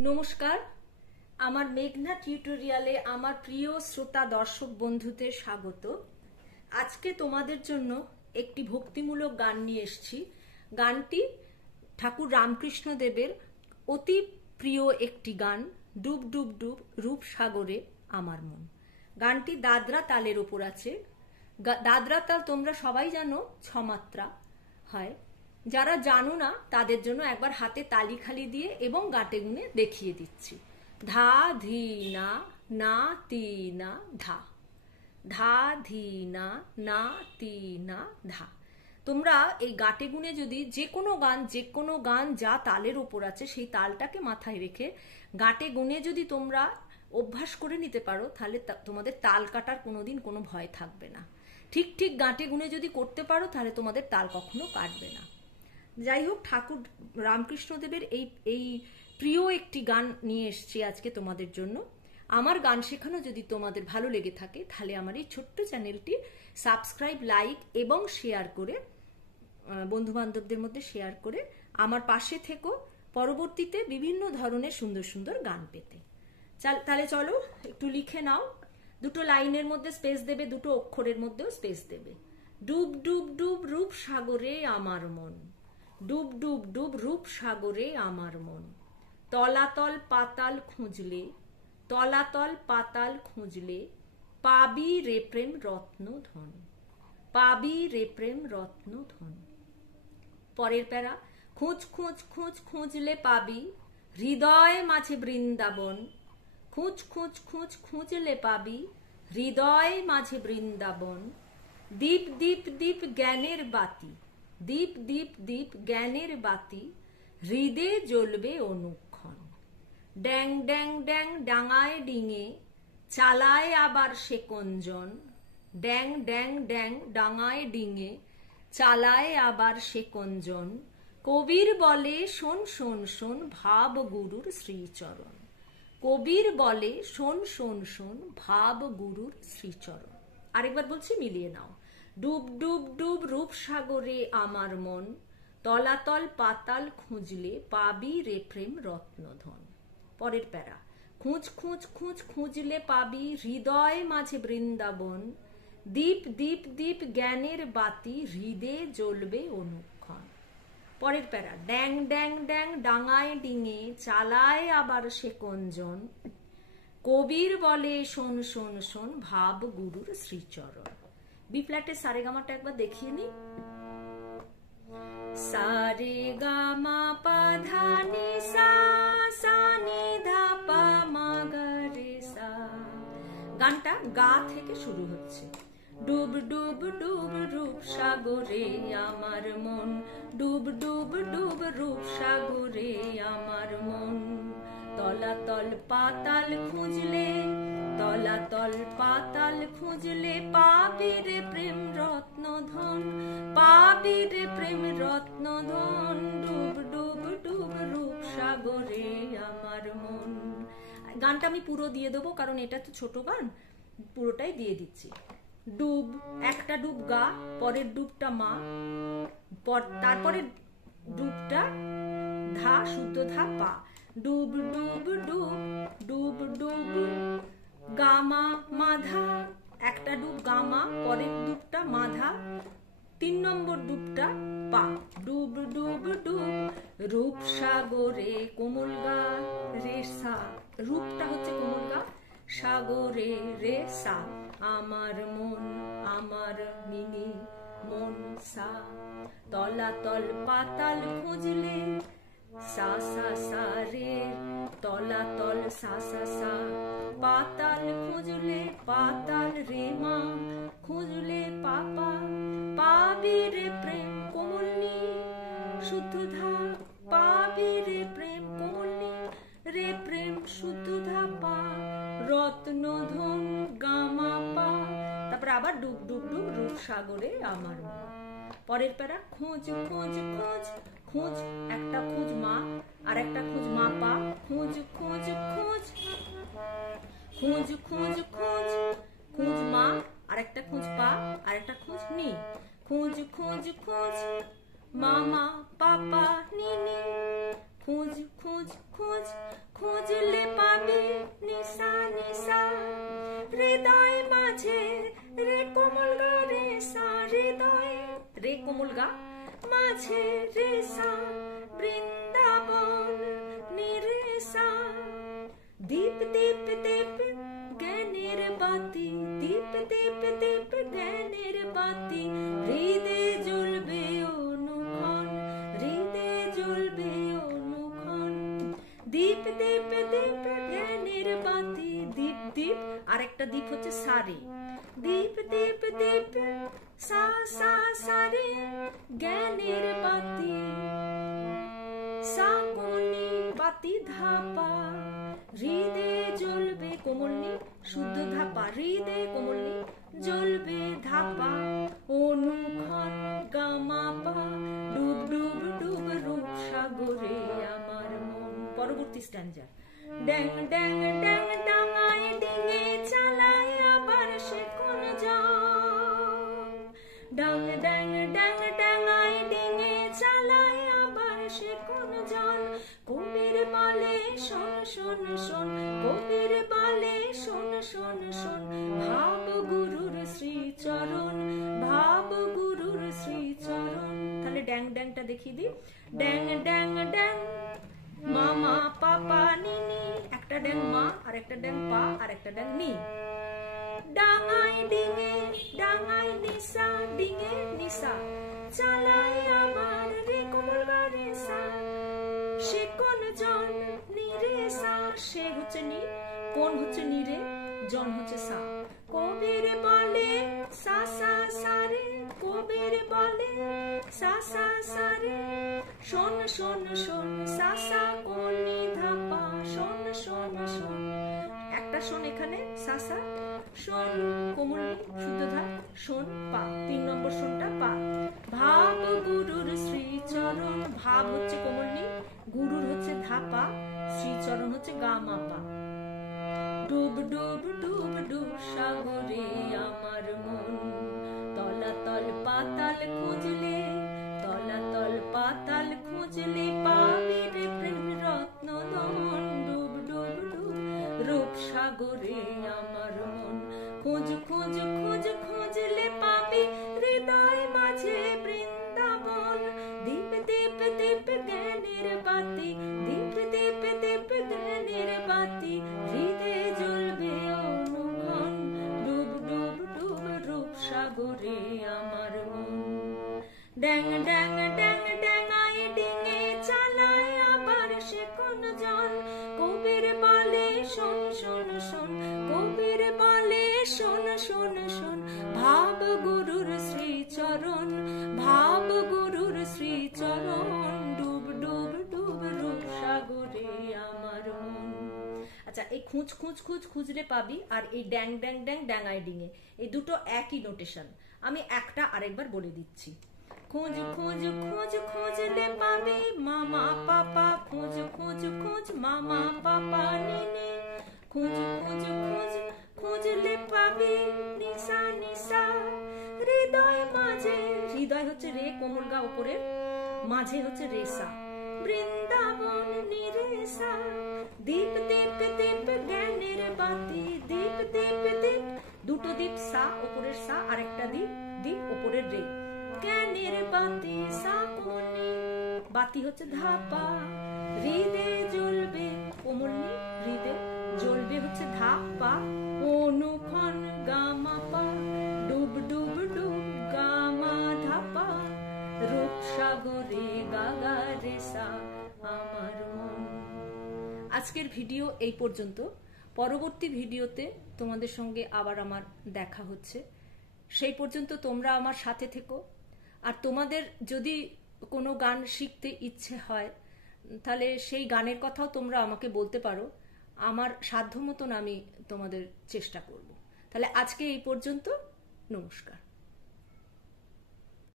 নমস্কার, আমার মেঘনা টিউটোরিয়ালে আমার প্রিয় শ্রোতা দর্শক বন্ধুদের স্বাগত। আজকে তোমাদের জন্য একটি ভক্তিমূলক গান নিয়ে এসেছি। গানটি ঠাকুর রামকৃষ্ণ দেবের অতি প্রিয় একটি গান, ডুব ডুব ডুব রূপসাগরে আমার মন। গানটি দাদরা তালের ওপর আছে। দাদরা তাল তোমরা সবাই জানো 6 মাত্রা হয়। যারা জানো না তাদের জন্য একবার হাতে তালি খালি দিয়ে এবং গাটে গুনে দেখিয়ে দিচ্ছি। ধা ধি না না তি না ধা, ধা ধি না না তি না ধা। তোমরা এই গাটে গুনে যদি যে কোনো গান যা তালের ওপর আছে সেই তালটাকে মাথায় রেখে গাটে গুনে যদি তোমরা অভ্যাস করে নিতে পারো, তাহলে তোমাদের তাল কাটার কোনোদিন কোনো ভয় থাকবে না। ঠিক ঠিক গাঁটে গুনে যদি করতে পারো তাহলে তোমাদের তাল কখনো কাটবে না। যাই হোক, ঠাকুর রামকৃষ্ণদেবের এই প্রিয় একটি গান নিয়ে এসেছি আজকে তোমাদের জন্য। আমার গান শেখানো যদি তোমাদের ভালো লেগে থাকে তাহলে আমার এই ছোট্ট চ্যানেলটি সাবস্ক্রাইব, লাইক এবং শেয়ার করে বন্ধু বান্ধবদের মধ্যে শেয়ার করে আমার পাশে থেকো পরবর্তীতে বিভিন্ন ধরনের সুন্দর সুন্দর গান পেতে। তাহলে চলো একটু লিখে নাও। দুটো লাইনের মধ্যে স্পেস দেবে, দুটো অক্ষরের মধ্যেও স্পেস দেবে। ডুব ডুব ডুব রূপ সাগরে আমার মন, ডুব ডুব ডুব রূপ সাগরে আমার মন। তলাতল পাতাল খুঁজলে, তলাতল পাতাল খুঁজলে পাবি রে প্রেম রত্ন ধন, পাবি রে প্রেম রত্ন ধন। পরের প্যারা, খুঁজ খুঁজ খুঁজ খুঁজলে পাবি হৃদয় মাঝে বৃন্দাবন, খুঁজ খুঁজ খুঁজ খুঁজলে পাবি হৃদয় মাঝে বৃন্দাবন। দীপ দীপ দীপ জ্ঞানের বাতি, দীপ দীপ দীপ জ্ঞানের বাতি হৃদে জ্বলবে অনুক্ষণ। ড্যাং ড্যাং ড্যাং ডাঙায় ডিঙে চালায় আবার সে কঞ্জন, ড্যাং ড্যাং ড্যাং ডাঙায় ডিঙে চালায় আবার সে কঞ্জন। কবির বলে শোন শোন শোন ভাব গুরুর শ্রীচরণ, কবির বলে শোন শোন শোন ভাব গুরুর শ্রীচরণ। আরেকবার বলছি, মিলিয়ে নাও। ডুব ডুব ডুব রূপসাগরে আমার মন, তলাতল পাতাল খুঁজলে পাবি রে প্রেম রত্নধন। পরের প্যারা, খুঁজ খুঁজ খুঁজ খুঁজলে পাবি হৃদয় মাঝে বৃন্দাবন, দীপ দীপ দীপ জ্ঞানের বাতি হৃদে জ্বলবে অনুক্ষণ। পরের প্যারা, ড্যাং ড্যাং ড্যাং ডাঙায় ডিঙে চালায় আবার সে কঞ্জন, কবির বলে শোন শোন শোন ভাব গুরুর শ্রীচরণ। বি ফ্ল্যাটের সারেগামাটা একবার দেখিয়ে নি। সারে গামা পা ধা নি সা, সা নি ধা পা মা গা রে সা। গানটা গা থেকে শুরু হচ্ছে। ডুব ডুব ডুব রূপ সাগরে আমার মন, ডুব ডুব ডুব রূপ সাগরে আমার মন। তলাতল পাতাল খুঁজলে, তলাতল পাতাল খুঁজলে পাবি রে প্রেম রত্নধন, পাবি রে প্রেম রত্নধন। ডুব ডুব ডুব রূপ সাগরে আমার মন। গানটা আমি পুরো দিয়ে দেবো কারণ এটা তো ছোট গান, পুরোটাই দিয়ে দিচ্ছি। ডুব, একটা ডুব গা, পরের ডুবটা মা, তারপরে ডুবটা ধা, শুদ্ধ ধা পা। ডুব ডুব ডুব ডুব ডুব গামা মাধা, একটা ডুব গামা, পরের ডুবটা মাধা, 3 নম্বর ডুবটা পা। ডুব ডুব ডুব রূপসাগরে কোমল গা রে সা, রূপটা হচ্ছে কোমল গা, সাগরে রে সা আমার মন, আমার মিনি মন সা। তলাতল পাতাল খুঁজলে সা সা সা রে, তলাতল সা সা সা। পাতাল খুঁজলে পাতাল রে মা, খুঁজলে পাপা পাবি রে প্রেম কোমলনি শুদ্ধ ধা, পাবি রে প্রেম কোমলনি রে প্রেম শুদ্ধ ধা পা। রত্নধন গামা পা, তারপর আবার ডুব ডুব ডুব রূপসাগরে আমার মন। পরের প্যারা, খোঁজ খোঁজ খোঁজ খোঁজ, একটা খোঁজ মা আর একটা খোঁজ মা পা। খোঁজ খোঁজ খোঁজ খোঁজ খোঁজ খোঁজ খোঁজ মা আর একটা খোঁজ পা আর একটা খোঁজ নি। খোঁজ খোঁজ খোঁজ মামা পাপা নি নি। খোঁজ খোঁজ খোঁজ খুঁজলে পাবি নিশা নিশা হৃদয় মাঝে রে কোমল গা রে সা হৃদয় রে কোমল গা মাঝে রে সা বৃন্দাবন নিরেসা দীপ দীপ দীপ জ্ঞানের বাতি দীপ দীপ দীপ জ্ঞানের বাতি হৃদে জ্বলবে অনুক্ষণ হৃদে জ্বলবে অনুক্ষণ দীপ দীপ দীপ জ্ঞানের বাতি দীপ দীপ আরেকটা দীপ হচ্ছে সারে দীপ দীপ দীপ সা সা সারে জ্ঞানের বাতি সাকনি বাতি ধাপা হৃদে জ্বলবে কোমলনি শুদ্ধ ধাপা হৃদে কোমলনি জ্বলবে ধাপা অনুক্ষণ গামাপা ডুব ডুব ডুব রূপ সাগরে আমার মন পরবর্তী স্ট্যাঞ্জা ড্যাং ড্যাং ড্যাং ডাঙায় ডিঙে চালায় আবার সে কোন যান ডাং ড্যাং ড্যাং ডাঙায় ডিঙে চালায় আবার সে কোন যান কবির বলে শোন শোন শোন কবির বলে শোন শোন শোন ভাব গুরুর শ্রীচরণ ভাব গুরুর শ্রীচরণ তাহলে ড্যাং ড্যাংটা দেখিয়ে দিই ড্যাং ড্যাং ড্যাং মামা পাপা নিনি একটা ড্যাং মা আর একটা ড্যাং পা আর একটা ড্যাং নি ডাঙাই ডিঙে ডাঙাই নিসা ডিঙে নিসা চালাই আমার রে কোমল গা রে সা সে কোন জন নিরে সা সে হচ্ছে নি কোন হচ্ছে নিরে জন হচ্ছে সা কবির বলে সা সা সারে কবির বলে সা সা সারে শোন শোন শোন সা সা কোনি ধাপা শোন শোন শোন একটা শোন এখানে সা সা শোন কোমলনি শুদ্ধ ধাপ শোন পা 3 নম্বর শোনটা পা ভাব গুরুর শ্রীচরণ ভাব হচ্ছে কোমলনি গুরুর হচ্ছে ধাপা শ্রীচরণ হচ্ছে গামা পা ডুব ডুব ডুব ডুব সাগরে আমার মন তলাতল পাতাল খুঁজলে তলাতল পাতাল খুঁজলে পাবি রে প্রেম রত্ন ধন ডুব ডুব ডুব রূপ সাগরে আমার মন খোঁজ খোঁজ খোঁজ খুঁজলে পাবি হৃদয় মাঝে বৃন্দাবন দীপ দীপ দীপ জ্ঞানের বাতি দীপ দীপ দীপ জ্ঞানের বাতি হৃদে জ্বলবে অনুক্ষণ ডুব ডুব ডুব রূপ সাগরে আমার মন ড্যাং ড্যাং ড্যাং ড্যাঙায় ডিঙে চালায় আবার সে কোন জন কবির বলে শোন শোন শোন কবির বলে শোন শোন শোন ভাব গুরুর শ্রীচরণ ভাব গুরুর শ্রীচরণ ডুব ডুব ডুব রূপ সাগরে আমার মন আচ্ছা এই খুঁজ খুঁজ খুঁজ খুঁজলে পাবি আর এই ড্যাং ড্যাং ড্যাং ড্যাঙায় ডিঙে এই দুটো একই নোটেশন আমি একটা আরেকবার বলে দিচ্ছি খোঁজ খোঁজ খোঁজ খুঁজলে পাবি মামা পাপা খোঁজ খোঁজ খোঁজ মামা পাপা নিনি খোঁজ খোঁজ খোঁজ খুঁজলে পাবি নিশা নিশা হৃদয় মাঝে হৃদয় হচ্ছে রে কোমল গা উপরে মাঝে হচ্ছে রেসা বৃন্দাবন নিরেসা দীপ দীপ দীপ জ্ঞানের বাতি দীপ দীপ দীপ দুটো দীপ সা উপরের সা আরেকটা দীপ দীপ উপরের রে জ্ঞানের বাতি সাকনি বাতি হচ্ছে ধাপা হৃদে জ্বলবে কোমলনি হৃদে জ্বলবে হচ্ছে ধাপা অনুক্ষণ গামা পা ডুব ডুব ডুব গামা ধাপা রূপ সাগরে গাগা রেসা আমার মন আজকের ভিডিও এই পর্যন্ত পরবর্তী ভিডিওতে তোমাদের সঙ্গে আবার আমার দেখা হচ্ছে সেই পর্যন্ত তোমরা আমার সাথে থেকো আর তোমাদের যদি কোনো গান শিখতে ইচ্ছে হয় তাহলে সেই গানের কথাও তোমরা আমাকে বলতে পারো আমার সাধ্য মতন আমি তোমাদের চেষ্টা করব তাহলে আজকে এই পর্যন্ত নমস্কার।